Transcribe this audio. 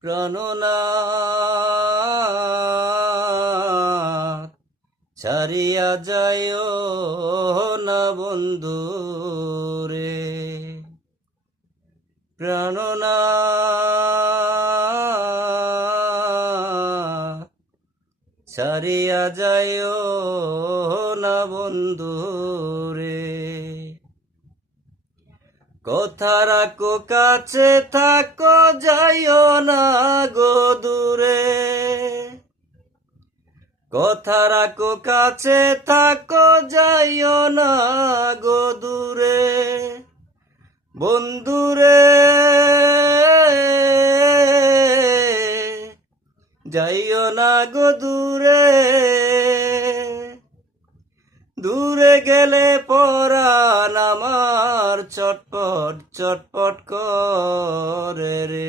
প্রাণনাথ ছাড়িয়া যাইও না বন্ধু রে। প্রাণনাথ ছাড়িয়া যাইও না বন্ধু রে। কথা রাখো কাছে থাকো যাইও না গো দূরে। কথা রাখো কাছে থাকো যাইও না গো দূরে। বন্ধুরে যাইও না গো দূরে। দূরে গেলে পরাণ আমার চটপট চটপট করে রে।